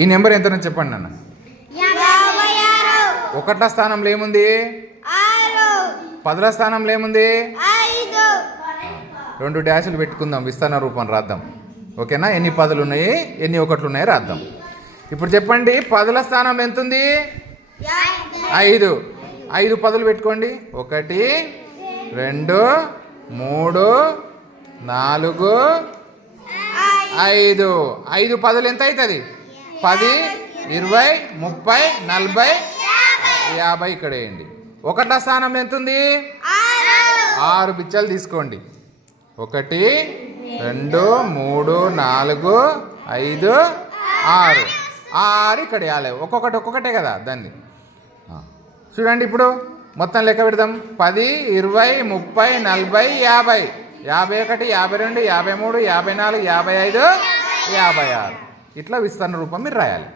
ఈ నెంబర్ ఎంతనో చెప్పండి నాన్న. ఒకట్ల స్థానంలో ఏముంది? 10ల స్థానంలో ఏముంది? 2 డాషులు పెట్టుకుందాం, విస్తరణ రూపం రాద్దాం. ఓకేనా? ఎన్ని 10లు ఉన్నాయి, ఎన్ని 1లు ఉన్నాయో రాద్దాం. ఇప్పుడు చెప్పండి, 10ల స్థానంలో ఎంత ఉంది? 5. 5 10లు పెట్టుకోండి. 1 2 3 4 5. 5 10లు ఎంత అవుతుంది? 10 20 30 40 50. ఇక్కడ వేయండి. 1ల స్థానంలో ఎంత ఉంది? 6 బిచ్చలు తీసుకోండి. 1 2 3 4 5 6. 6 ఇక్కడ వేయాలి. ఒక్కొక్కటే కదా దాన్ని. చూడండి, ఇప్పుడు మొత్తం లెక్క పెడదాం. 10 20 30 40 50. 51 52 53 54 55 56. ఇట్లా విస్తరణ రూపం మీరు రాయాలి.